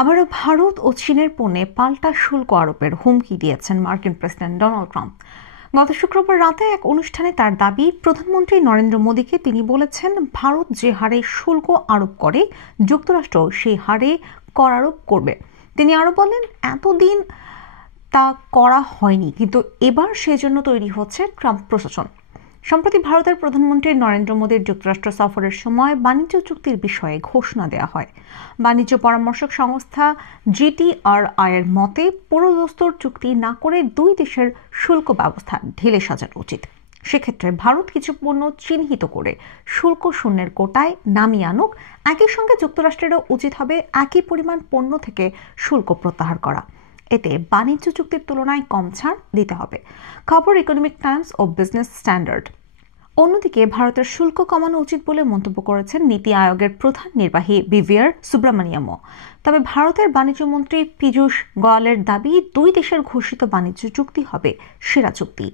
আবারও ভারত ও চীনের পণ্যে পাল্টা শুল্ক আরোপের হুমকি দিয়েছেন মার্কিন প্রেসিডেন্ট ডোনাল্ড ট্রাম্প। গত শুক্রবার রাতে এক অনুষ্ঠানে তার দাবি, প্রধানমন্ত্রী নরেন্দ্র মোদীকে তিনি বলেছেন, ভারত যে হারে শুল্ক আরোপ করে যুক্তরাষ্ট্র সেই হারে কর আরোপ করবে। তিনি আরো বলেন, এতদিন তা করা হয়নি, কিন্তু এবার সেজন্য তৈরি হচ্ছে ট্রাম্প প্রশাসন। সম্প্রতি ভারতের প্রধানমন্ত্রী নরেন্দ্র মোদীর যুক্তরাষ্ট্র সফরের সময় বাণিজ্য চুক্তির বিষয়ে ঘোষণা দেওয়া হয়। বাণিজ্য পরামর্শক সংস্থা GTRI এর মতে, পুরোদস্তুর চুক্তি না করে দুই দেশের শুল্ক ব্যবস্থা ঢেলে সাজানো উচিত। সেক্ষেত্রে ভারত কিছু পণ্য চিহ্নিত করে শুল্ক শূন্যের কোটায় নামিয়ে আনুক। একই সঙ্গে যুক্তরাষ্ট্রেরও উচিত হবে একই পরিমাণ পণ্য থেকে শুল্ক প্রত্যাহার করা। এতে বাণিজ্য চুক্তির তুলনায় কম ছাড় দিতে হবে। খবর ইকোনমিক টাইমস ও বিজনেস স্ট্যান্ডার্ড। অন্যদিকে ভারতের শুল্ক কমানো উচিত বলে মন্তব্য করেছেন নীতি আয়োগের প্রধান নির্বাহী BVR সুব্রমণিয়ামও। তবে ভারতের বাণিজ্যমন্ত্রী পীযূষ গোয়ালের দাবি, দুই দেশের ঘোষিত বাণিজ্য চুক্তি হবে সেরা চুক্তি।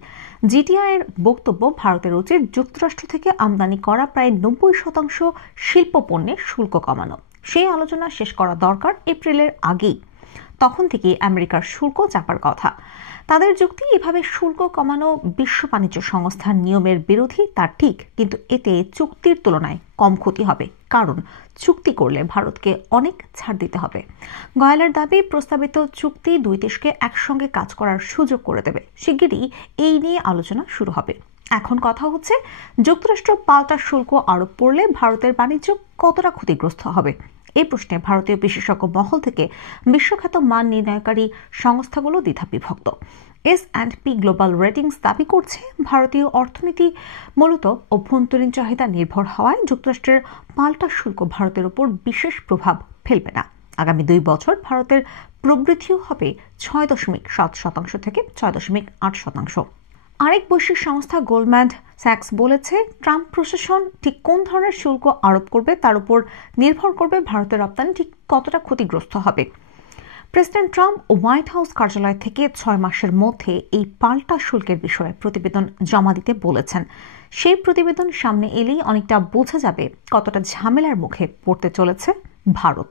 GTI এর বক্তব্য, ভারতের উচিত যুক্তরাষ্ট্র থেকে আমদানি করা প্রায় 90% শিল্প পণ্যে শুল্ক কমানো। সেই আলোচনা শেষ করা দরকার এপ্রিলের আগেই। তখন থেকে আমেরিকার শুল্ক চাপার কথা। তাদের যুক্তি, এভাবে শুল্ক কমানো বিশ্ব বাণিজ্য সংস্থার নিয়মের বিরোধী, তা ঠিক, কিন্তু এতে চুক্তির তুলনায় কম ক্ষতি হবে, কারণ চুক্তি করলে ভারতকে অনেক ছাড় দিতে হবে। গোয়ালের দাবি, প্রস্তাবিত চুক্তি দুই দেশকে একসঙ্গে কাজ করার সুযোগ করে দেবে। শিগগিরই এই নিয়ে আলোচনা শুরু হবে। এখন কথা হচ্ছে, যুক্তরাষ্ট্র পাল্টা শুল্ক আরোপ করলে ভারতের বাণিজ্য কতটা ক্ষতিগ্রস্ত হবে। এই প্রশ্নে ভারতীয় বিশেষজ্ঞ মহল থেকে বিশ্বখ্যাত মান নির্ণয়কারী সংস্থাগুলো দ্বিধাবিভক্ত। S&P গ্লোবাল রেটিংস দাবি করছে, ভারতীয় অর্থনীতি মূলত অভ্যন্তরীণ চাহিদা নির্ভর হওয়ায় যুক্তরাষ্ট্রের পাল্টা শুল্ক ভারতের উপর বিশেষ প্রভাব ফেলবে না। আগামী 2 বছর ভারতের প্রবৃদ্ধিও হবে 6.7% থেকে 6.8%। আরেক বৈশ্বিক সংস্থা গোল্ডম্যান স্যাক্স বলেছে, ট্রাম্প প্রশাসন ঠিক কোন ধরনের শুল্ক আরোপ করবে তার উপর নির্ভর করবে ভারতের রপ্তানি ঠিক কতটা ক্ষতিগ্রস্ত হবে। প্রেসিডেন্ট ট্রাম্প হোয়াইট হাউস কার্যালয় থেকে 6 মাসের মধ্যে এই পাল্টা শুল্কের বিষয়ে প্রতিবেদন জমা দিতে বলেছেন। সেই প্রতিবেদন সামনে এলেই অনেকটা বোঝা যাবে কতটা ঝামেলার মুখে পড়তে চলেছে ভারত।